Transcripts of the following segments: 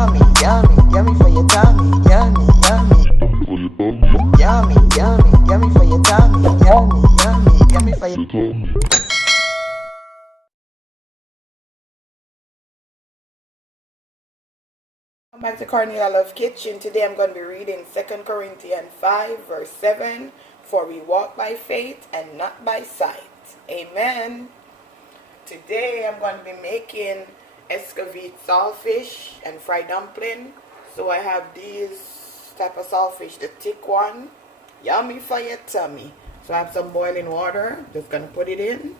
Yummy, yummy, yummy for your tummy. Yummy, yummy. Yummy, yummy, yummy for your tummy. Yummy, yummy, yummy for your tummy. Welcome back to Cornelialove Kitchen. Today I'm going to be reading 2 Corinthians 5 verse 7. For we walk by faith and not by sight. Amen. Today I'm going to be making Escovitch saltfish and fried dumpling. So I have these type of saltfish, the thick one. Yummy for your tummy. So I have some boiling water. Just going to put it in.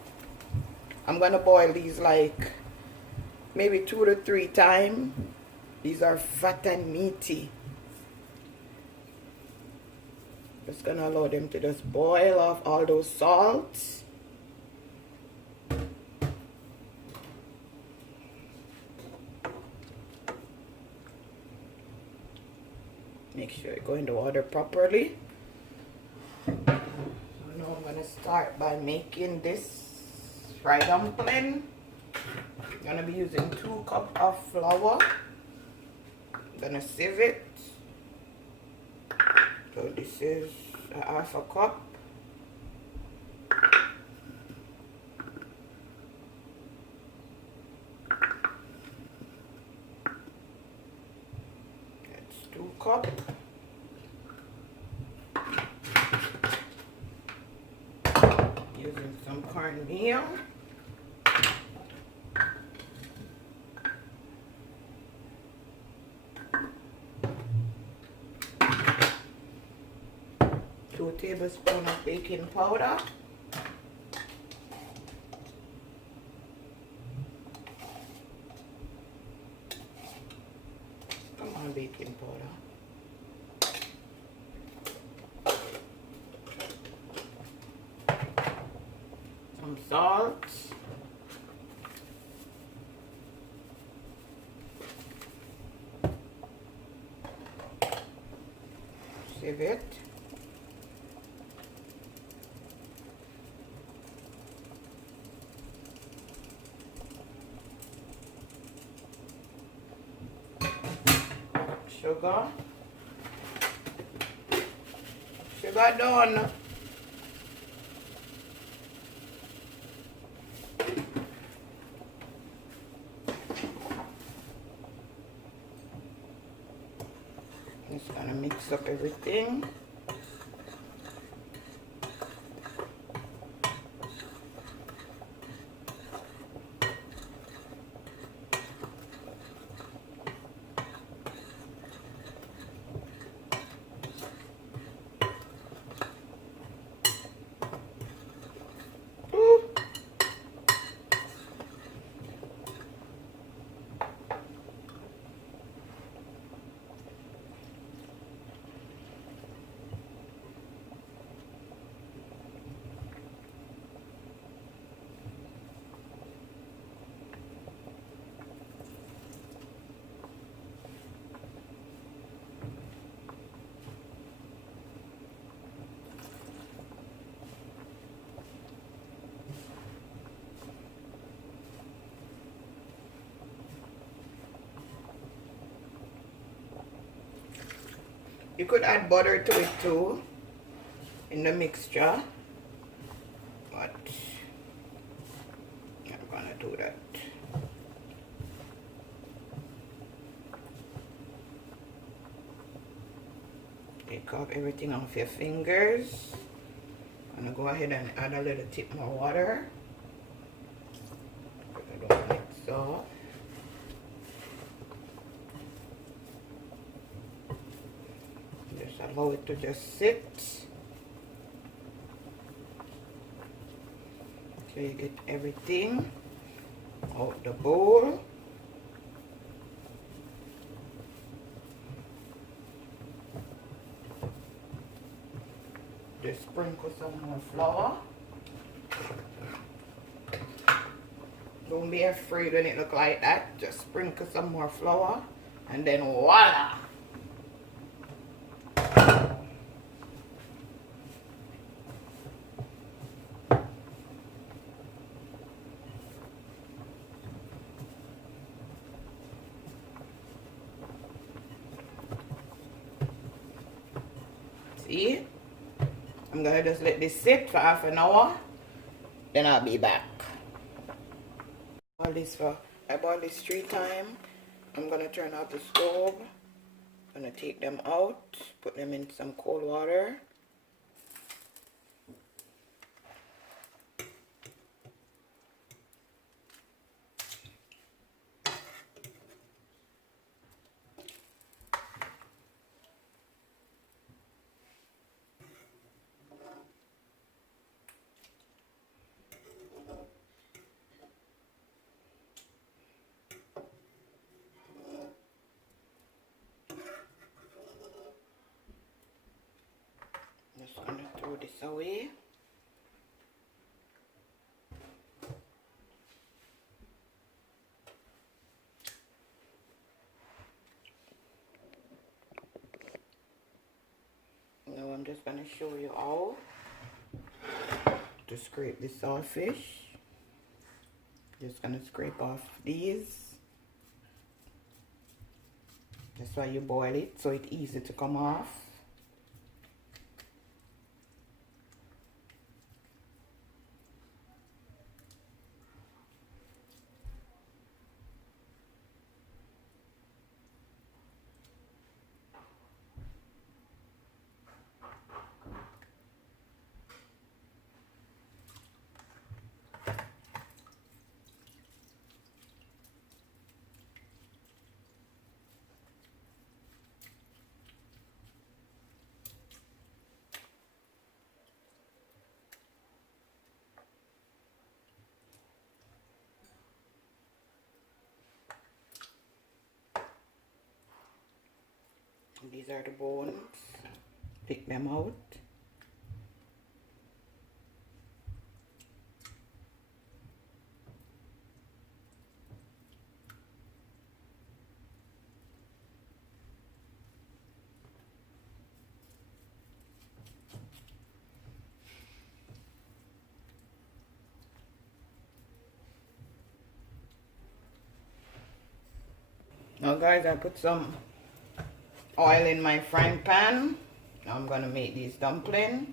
I'm going to boil these like maybe 2 to 3 times. These are fat and meaty. Just gonna allow them to just boil off all those salts. Make sure you go in the water properly. So now I'm gonna start by making this fried dumpling. I'm gonna be using 2 cups of flour. Gonna sieve it. So this is a half a cup. That's 2 cups. Using some cornmeal. Two tablespoons of baking powder. Come on, baking powder. Some salt. Sieve it. Sugar done. Just gonna mix up everything. You could add butter to it too in the mixture, but I'm gonna do that. Take off everything off your fingers. I'm gonna go ahead and add a little tip more water because I don't want it soft. Allow it to just sit so you get everything out the bowl. Just sprinkle some more flour. Don't be afraid when it look like that. Just sprinkle some more flour and then voila! I'm gonna just let this sit for half an hour. Then I'll be back. I boiled this 3 times. I'm gonna turn off the stove. I'm gonna take them out, put them in some cold water. Just gonna throw this away. Now I'm just gonna show you how to scrape the saltfish. Just gonna scrape off these. That's why you boil it, so it's easy to come off. These are the bones. Pick them out. Now guys, I put some oil in my frying pan. Now I'm gonna make these dumplings.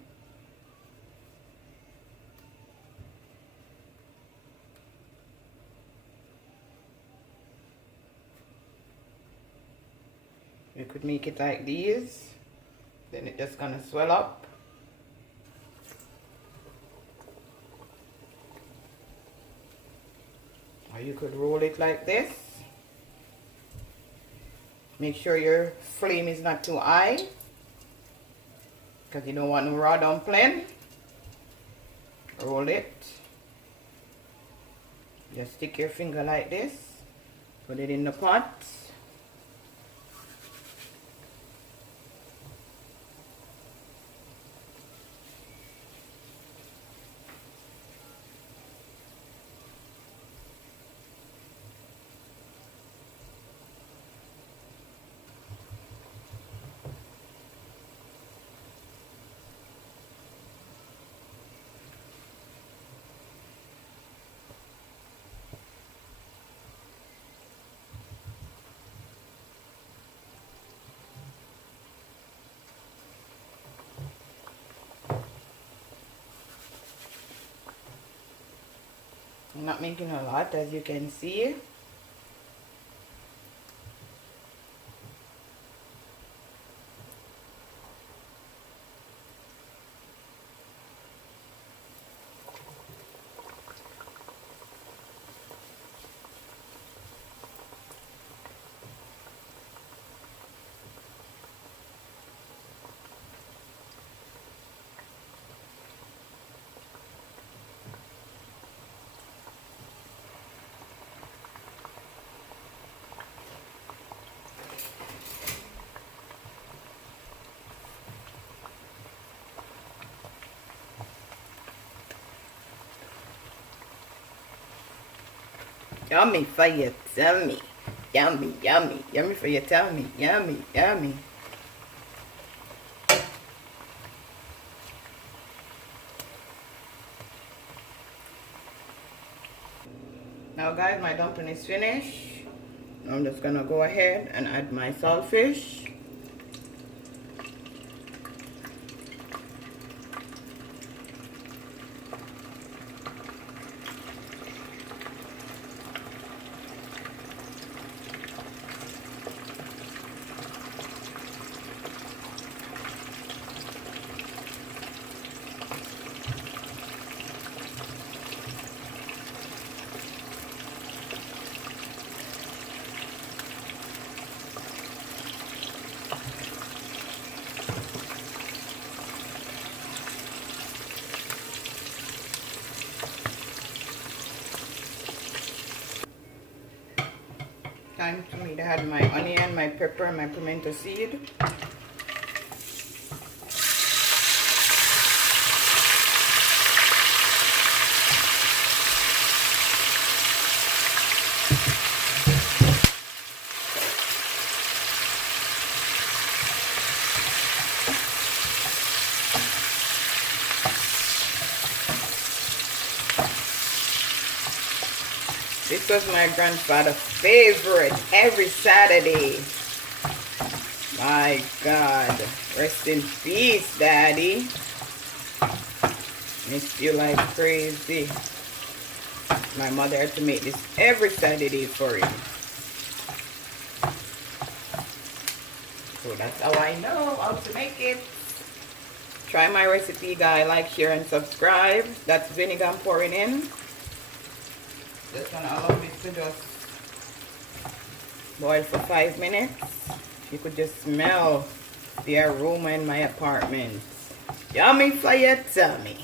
You could make it like these, then it's just gonna swell up. Or you could roll it like this. Make sure your flame is not too high, because you don't want no raw dumpling. Roll it. Just stick your finger like this. Put it in the pot. I'm not making a lot, as you can see. Yummy for your tummy. Yummy, yummy. Yummy for your tummy. Yummy, yummy. Now guys, my dumpling is finished. I'm just gonna go ahead and add my saltfish. time for me to add my onion, my pepper, and my pimento seed. This was my grandfather's favorite every Saturday. My God. Rest in peace, Daddy. Miss you like crazy. My mother had to make this every Saturday for him. So that's how I know how to make it. Try my recipe, guys. Like, share, and subscribe. That's vinegar I'm pouring in. Just gonna allow this to just boil for 5 minutes. You could just smell the aroma in my apartment. Yummy for your tummy.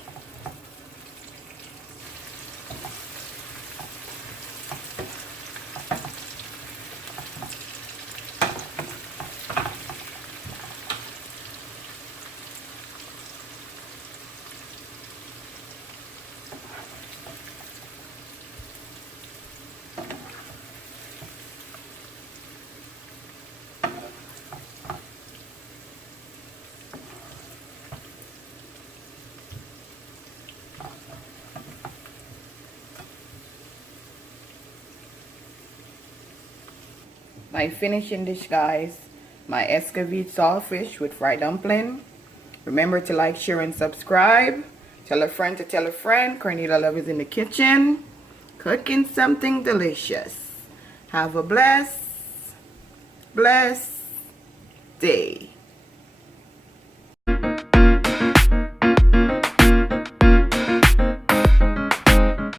My finishing dish, guys, my Escovitch saltfish with fried dumpling. Remember to like, share, and subscribe. Tell a friend to tell a friend. Cornelialove is in the kitchen, cooking something delicious. Have a blessed day.